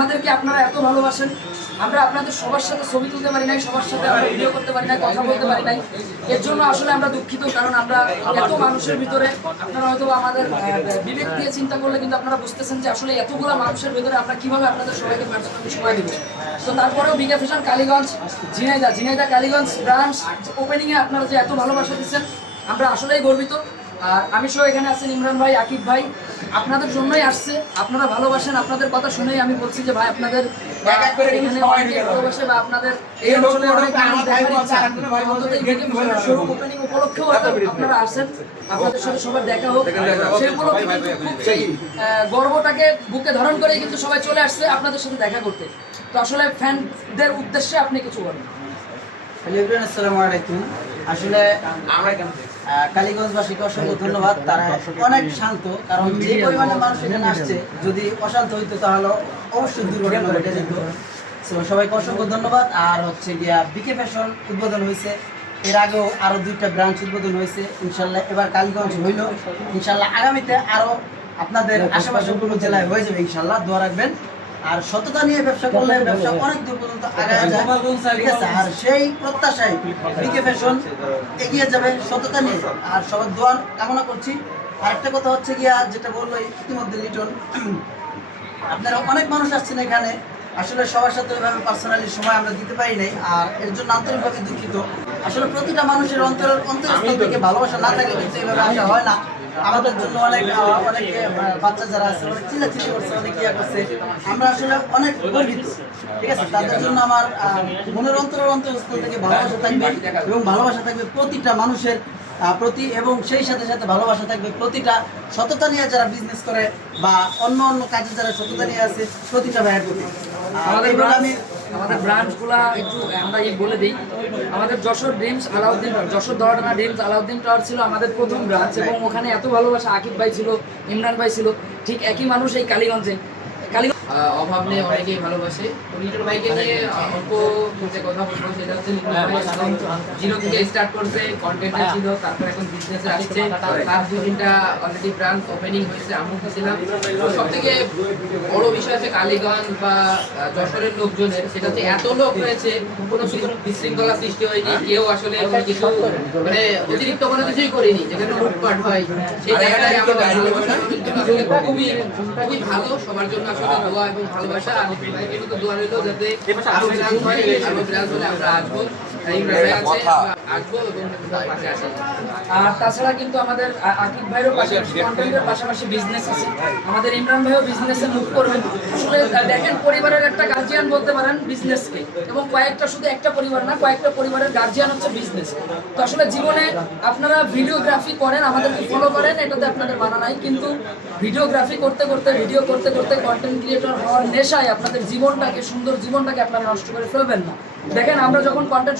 আমাদেরকে আপনারা এত ভালোবাসেন, আমরা আপনাদের সবার সাথে ছবি তুলতে পারি নাই, সবার সাথে আমরা ভিডিও করতে পারি নাই, কথা বলতে পারি নাই। এর জন্য আসলে আমরা দুঃখিত, কারণ আমরা এত মানুষের ভিতরে আপনারা হয়তো আমাদের বিবেক দিয়ে চিন্তা করলে কিন্তু আপনারা বুঝতেছেন যে আসলে এতগুলো মানুষের ভিতরে আমরা কিভাবে আপনাদের সবাইকে পার্সোনালি সময় দেবো। তো তারপরেও বিকে ফ্যাশন কালীগঞ্জ ঝিনাইদহ কালীগঞ্জ ব্রাঞ্চ ওপেনিংয়ে আপনারা যে এত ভালোবাসা দিচ্ছেন, আমরা আসলেই গর্বিত। আর আমি সহ এখানে আছেন ইমরান ভাই, আকিব ভাই, আপনাদের জন্যই আসছে। আপনারা ভালোবাসেন, আপনাদের কথা শুনেই আমি বলছি যে ভাই আপনাদের এখানে অনেকে ভালোবাসে বা আপনাদের এই অঞ্চলে অনেক মানুষ দেখার ইচ্ছা, অন্তত এই বিকে ফ্যাশন শোরুম ওপেনিং উপলক্ষেও আপনারা আসেন, আপনাদের সাথে সবার দেখা হোক, সেই উপলক্ষে কিন্তু খুব সেই গর্বটাকে বুকে ধারণ করে কিন্তু সবাই চলে আসছে আপনাদের সাথে দেখা করতে। তো আসলে ফ্যানদের উদ্দেশ্যে আপনি কিছু বলেন। আসসালামু আলাইকুম। আসলে কালীগঞ্জবাসীকে অসংখ্য ধন্যবাদ, তারা অনেক শান্ত, কারণ যে পরিমাণে মানুষ এখানে আসছে যদি অশান্ত হইতো তাহলে অবশ্যই দুর্ঘটনা ঘটে যেত। সবাইকে অসংখ্য ধন্যবাদ। আর হচ্ছে গিয়া বিকে ফ্যাশন উদ্বোধন হয়েছে, এর আগেও আরো 2টা ব্রাঞ্চ উদ্বোধন হয়েছে, ইনশাল্লাহ এবার কালীগঞ্জ হইল, ইনশাল্লাহ আগামীতে আরো আপনাদের আশেপাশে কোনো জেলায় হয়ে যাবে, ইনশাল্লাহ দোয়া রাখবেন। আর সততা নিয়ে ব্যবসা করলে ব্যবসা অনেক দূর পর্যন্ত আগায় যায়, ঠিক আছে? আর সেই প্রত্যাশায় বিকে ফ্যাশন এগিয়ে যাবে সততা নিয়ে, আর সবার দোয়া কামনা করছি। আর একটা কথা হচ্ছে গিয়া, যেটা বললো ইতিমধ্যে লিটন, আপনারা অনেক মানুষ আসছেন এখানে, আসলে সবার সাথে ওইভাবে পার্সোনালি সময় আমরা দিতে পারি নাই, আর এর জন্য আন্তরিকভাবে দুঃখিত। আসলে প্রতিটা মানুষের অন্তরস্থল থেকে ভালোবাসা না থাকলে কিন্তু এইভাবে আসা হয় না। আমাদের জন্য অনেকে বাচ্চা যারা আছে অনেক চিল্লাচিল্লি করছে, অনেক ইয়া করছে, আমরা আসলে অনেক গর্বিত, ঠিক আছে? তাদের জন্য আমার মনের অন্তরস্থল থেকে ভালোবাসা থাকবে, এবং ভালোবাসা থাকবে প্রতিটা মানুষের প্রতি, এবং সেই সাথে সাথে ভালোবাসা থাকবে প্রতিটা সততা নিয়ে যারা বিজনেস করে বা অন্য কাজে যারা সততা নিয়ে আছে প্রতিটা ভাইয়ের প্রতি। আমাদের ব্রাঞ্চগুলো একটু আমরা বলে দিই। আমাদের যশোর ড্রিমস আলাউদ্দিন টাওয়ার, যশোর দরডানা ড্রিমস আলাউদ্দিন টাওয়ার ছিল আমাদের প্রথম ব্রাঞ্চ, এবং ওখানে এত ভালোবাসা আকিব ভাই ছিল, ইমরান ভাই ছিল, ঠিক একই মানুষ এই কালীগঞ্জে। অভাব নেই, অনেকেই ভালোবাসে। লিটন ভাইকে নিয়ে অল্প কথা বলবো, সেটা হচ্ছে লিটন ভাই জিরো থেকে স্টার্ট করছে, কন্টেন্টে ছিল, তারপর এখন বিজনেসে আসছে, তার 2-3টা অলরেডি ব্রাঞ্চ ওপেনিং হয়েছে, আমি ছিলাম। সব থেকে বড় বিষয় আছে কালীগঞ্জ বা যশোরের লোকজনের, সেটা হচ্ছে এত লোক রয়েছে, কোনো বিশৃঙ্খলা সৃষ্টি হয়নি, কেউ আসলে কিছু মানে অতিরিক্ত কোনো কিছুই করিনি, যেখানে লুটপাট হয় সেই জায়গাটায় আমাদের খুবই খুবই ভালো। সবার জন্য আসলে দোয়া এবং ভালোবাসা, আর ভাইয়ের মতো দোয়া রইল যাতে আরো ব্রাঞ্চ হয়, আরো ব্রাঞ্চ হলে আমরা আসবো, আর তাছাড়া কিন্তু আমাদের আকিব ভাইয়েরও পাশাপাশি কন্টেন্টের পাশাপাশি বিজনেস আছে, আমাদের ইমরান ভাইও বিজনেসে মুভ করবেন। আসলে দেখেন, পরিবারের একটা গার্জিয়ান বলতে পারেন বিজনেসকে, এবং কয়েকটা, শুধু একটা পরিবার না, কয়েকটা পরিবারের গার্জিয়ান হচ্ছে বিজনেস। তো আসলে জীবনে আপনারা ভিডিওগ্রাফি করেন, আমাদেরকে ফলো করেন, এটাতে আপনাদের মানা নাই, কিন্তু ভিডিওগ্রাফি করতে করতে, ভিডিও করতে করতে কন্টেন্ট ক্রিয়েটর হওয়ার নেশায় আপনাদের জীবনটাকে, সুন্দর জীবনটাকে আপনারা নষ্ট করে ফেলবেন না। দেখেন, আমরা যখন কন্টেন্ট